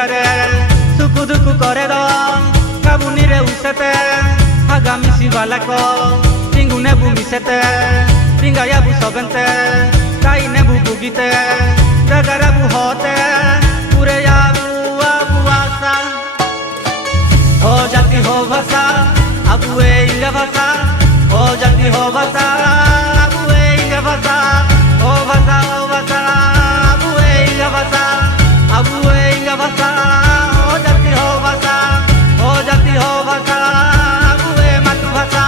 ভিতরে সুকু দুকু করে দ কাবুনি রে উসেতে হাগামি শিবালাক টিঙ্গু নেবু মিশেতে টিঙ্গায়া বু সবেনতে তাই নেবু বুগিতে জাগারা বু হতে পুরে আবু আবু আসা हो जाती हो भाषा अब वे इंग्लिश भाषा हो जाती हो भाषा अब वे इंग्लिश भाषा हो भाषा अब वे इंग्लिश भाषा अब वे इंग्लिश भाषा हो जाती हो भाषा अब वे मातृभाषा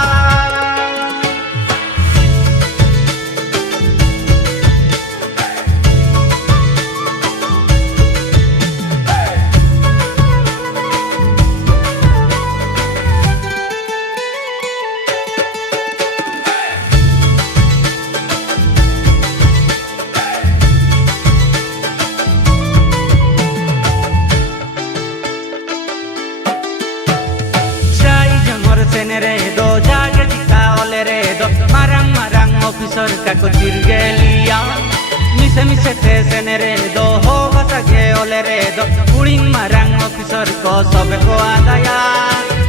रे दो जागे दिखा ओले रे दो मारंग मारंग ऑफिसर का को चिरगेलिया मिसे मिसे थे सेने रे दो हो भाषा के ओले रे दो उड़िंग मारंग ऑफिसर को सबे को आदाया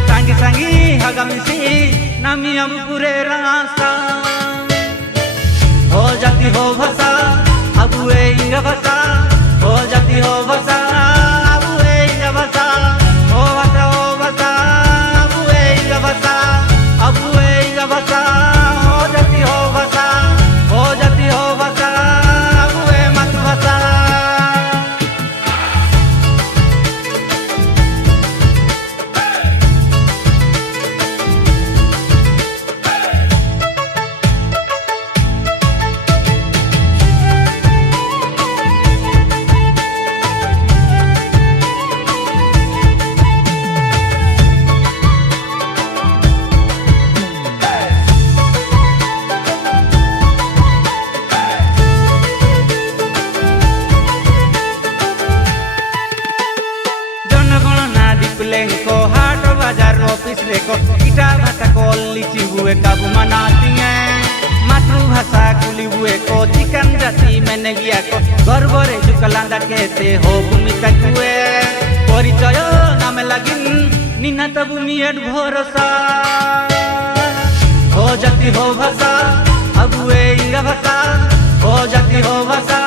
सांगी सांगी हगामिसी नामी अब पूरे रास्ता हो जाती हो भाषा अब वे इंग्लिश भाषा हो जाती हो भाषा अब वे इंग्लिश भाषा हो भाषा अब वे इंग्लिश भाषा अब वे इंग्लिश भाषा हो जाती हो भाषा अब वे मातृभाषा को हाट बाजार ऑफिस रे को इटा भाषा को लिखी हुए काबू मनाती हैं मातृभाषा कुली हुए को चिकन जाति मैंने गया को गर्व रे जुकलांदा कहते हो भूमिका कुए परिचय नाम लगिन निना तब मियट भरोसा हो जाती हो भाषा अब वे इंग्लिश भाषा हो जाती हो भाषा